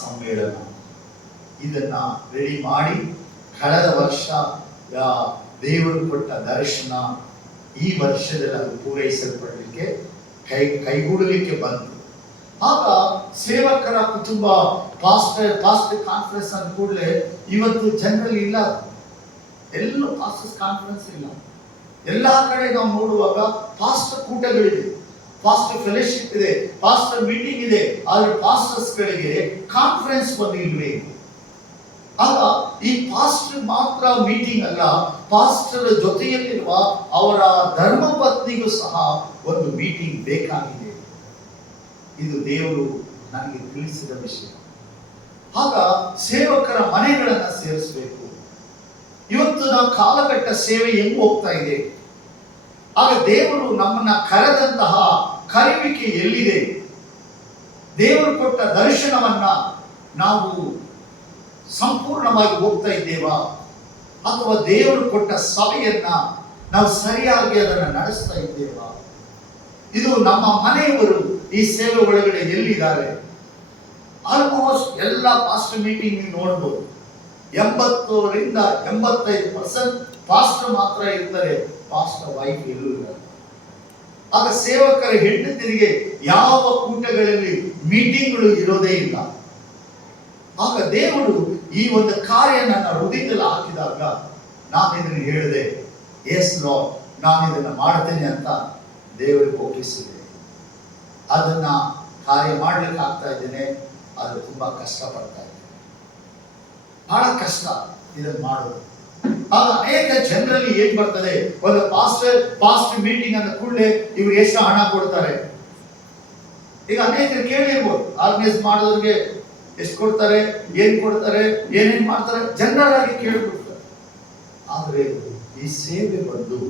ಸಮ್ಮೇಳನ ಇದನ್ನ ರೆಡಿ ಮಾಡಿ ಕಳೆದ ವರ್ಷ ದೇವರು ಕೊಟ್ಟ ದರ್ಶನ ಈ ವರ್ಷದಲ್ಲಿ ಅದು ಪೂರೈಸಲ್ಪಡಲಿಕ್ಕೆ ಕೈಗೂಡಲಿಕ್ಕೆ ಬಂತು. ಆಗ ಸೇವಕರ ಕುಟುಂಬ ಪಾಸ್ಟರ್ ಕಾನ್ಫರೆನ್ಸ್ ಅಂದ ಕೂಡಲೇ ಇವತ್ತು ಜನರಲ್ಲಿ ಇಲ್ಲ, ಎಲ್ಲೂ ಪಾಸ್ಟರ್ಸ್ ಕಾನ್ಫರೆನ್ಸ್ ಇಲ್ಲ. ಎಲ್ಲ ಕಡೆ ನಾವು ನೋಡುವಾಗ ಪಾಸ್ಟರ್ ಕೂಟಗಳಿದೆ, ಪಾಸ್ಟರ್ ಫೆಲೋಶಿಪ್ ಇದೆ, ಪಾಸ್ಟರ್ ಮೀಟಿಂಗ್ ಇದೆ, ಆದರೆ ಪಾಸ್ಟರ್ಸ್ಗಳಿಗೆ ಕಾನ್ಫರೆನ್ಸ್ ಒಂದು ಇಲ್ವೇ. ಆಗ ಈ ಪಾಸ್ಟರ್ ಮಾತ್ರ ಮೀಟಿಂಗ್ ಅಲ್ಲ, ಪಾಸ್ಟರ್ ಜೊತೆಯಲ್ಲಿರುವ ಅವರ ಧರ್ಮಪತ್ನಿಗೂ ಸಹ ಒಂದು ಮೀಟಿಂಗ್ ಬೇಕಾಗಿದೆ. ಇದು ದೇವರು ನನಗೆ ತಿಳಿಸಿದ ವಿಷಯ. ಆಗ ಸೇವಕರ ಮನೆಗಳನ್ನ ಸೇರಿಸಬೇಕು. ಇವತ್ತು ನಾವು ಕಾಲಘಟ್ಟ ಸೇವೆ ಹೆಂಗ್ ಹೋಗ್ತಾ ಇದೆ? ಆಗ ದೇವರು ನಮ್ಮನ್ನ ಕರೆದಂತಹ ಕರೆಯುವಿಕೆ ಎಲ್ಲಿದೆ? ದೇವರು ಕೊಟ್ಟ ದರ್ಶನವನ್ನ ನಾವು ಸಂಪೂರ್ಣವಾಗಿ ಹೋಗ್ತಾ ಇದ್ದೇವಾ? ಅಥವಾ ದೇವರು ಕೊಟ್ಟ ಸಭೆಯನ್ನ ನಾವು ಸರಿಯಾಗಿ ಅದನ್ನು ನಡೆಸ್ತಾ ಇದ್ದೇವಾ? ಇದು ನಮ್ಮ ಮನೆಯವರು ಈ ಸೇವೆ ಒಳಗಡೆ ಎಲ್ಲಿದ್ದಾರೆ? ಆಲ್ಮೋಸ್ಟ್ ಎಲ್ಲ ಪಾಸ್ಟರ್ ಮೀಟಿಂಗ್ ನೋಡ್ಬೋದು, 80ರಿಂದ 85% ಪಾಸ್ಟರ್ ಮಾತ್ರ ಇರ್ತಾರೆ, ಪಾಸ್ಟರ್ ವೈಫ್ ಎಲ್ಲೂ ಇಲ್ಲ. ಆಗ ಸೇವಕರ ಹೆಂಡತಿಯರಿಗೆ ಯಾವ ಕೂಟಗಳಲ್ಲಿ ಮೀಟಿಂಗ್ಗಳು ಇರೋದೇ ಇಲ್ಲ. ಆಗ ದೇವರು ಈ ಒಂದು ಕಾರ್ಯ ನನ್ನ ಹೃದಯದಲ್ಲಿ ಹಾಕಿದಾಗ ನಾನು ಇದನ್ನು ಹೇಳಿದೆ, ಎಸ್ ಲಾರ್ಡ್, ನಾನು ಇದನ್ನು ಮಾಡ್ತೇನೆ ಅಂತ ದೇವರಿಗೆ ಒಪ್ಪಿಸಿದೆ. ಅದನ್ನ ಕಾರ್ಯ ಮಾಡ್ಲಿಕ್ಕೆ ಆಗ್ತಾ ಇದ್ದೇನೆ. ಅದು ತುಂಬಾ ಕಷ್ಟಪಡ್ತಾ ಇದೆ, ಬಹಳ ಕಷ್ಟ ಇದನ್ನು ಮಾಡೋದು. ಆಗ ಅನೇಕ ಜನರಲ್ಲಿ ಏನ್ ಬರ್ತದೆ, ಒಂದು ಪಾಸ್ಟರ್ ಮೀಟಿಂಗ್ ಅಂತ ಕೂಡಲೇ ಇವ್ರು ಎಷ್ಟು ಹಣ ಕೊಡ್ತಾರೆ? ಈಗ ಅನೇಕರು ಕೇಳಿರ್ಬೋದು, ಆರ್ಗನೈಸ್ ಮಾಡೋರಿಗೆ ಎಷ್ಟು ಕೊಡ್ತಾರೆ, ಏನ್ ಕೊಡ್ತಾರೆ, ಏನೇನ್ ಮಾಡ್ತಾರೆ, ಜನರಲ್ ಆಗಿ ಕೇಳಿಬಿಡ್ತಾರೆ. ಆದ್ರೆ ಈ ಸೇವೆ ಬಂದು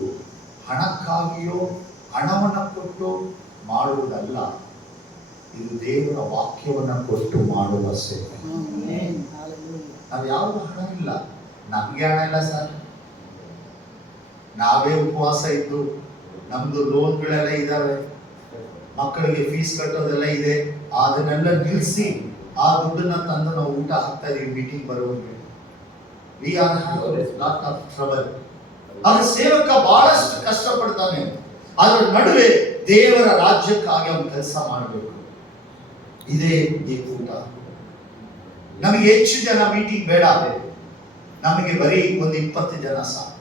ಹಣಕ್ಕಾಗಿಯೋ ಹಣವನ್ನು ಕೊಟ್ಟು ಮಾಡುವುದಲ್ಲ, ಇದು ದೇವರ ವಾಕ್ಯವನ್ನ ಕೊಟ್ಟು ಮಾಡುವ ಸೇವೆ. ನಾವು ಯಾವುದು ಹಣ ಇಲ್ಲ, ನಮ್ಗೆ ಹಣ ಇಲ್ಲ ಸರ್, ನಾವೇ ಉಪವಾಸ ಇದ್ದು ನಮ್ದು ಲೋನ್ಗಳೆಲ್ಲ ಇದಾವೆ, ಮಕ್ಕಳಿಗೆ ಫೀಸ್ ಕಟ್ಟೋದೆಲ್ಲ ಇದೆ, ಅದನ್ನೆಲ್ಲ ನಿಲ್ಲಿಸಿ ಆ ದುಡ್ಡನ್ನ ತಂದು ನಾವು ಊಟ ಹಾಕ್ತಾ ಇದೀವಿ ಮೀಟಿಂಗ್ ಬರೋರಿಗೆ. We are lot of trouble. ಆಗ ಸೇವಕ ಬಹಳಷ್ಟು ಕಷ್ಟಪಡ್ತಾನೆ, ಅದರ ನಡುವೆ ದೇವರ ರಾಜ್ಯಕ್ಕಾಗಿ ಅವನು ಕೆಲಸ ಮಾಡಬೇಕು. ಇದೇ ಈ ಕೂಟ. ನಮಗೆ ಹೆಚ್ಚು ಜನ ಮೀಟಿಂಗ್ ಬೇಡ, ನಮಗೆ ಬರೀ ಒಂದು 20 ಜನ ಸಾಕು.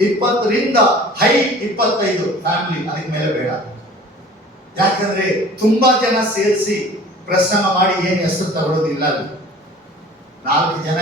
20ರಿಂದ ಹೈ 25 ಫ್ಯಾಮಿಲಿ, ಅದಕ್ಕೆ ಮೇಲೆ ಬೇಡ. ಯಾಕಂದ್ರೆ ತುಂಬಾ ಜನ ಸೇರಿಸಿ ಪ್ರಸಂಗ ಮಾಡಿ ಏನು ಹೆಸರು ತಗೊಳ್ಳೋದಿಲ್ಲ. 4 ಜನ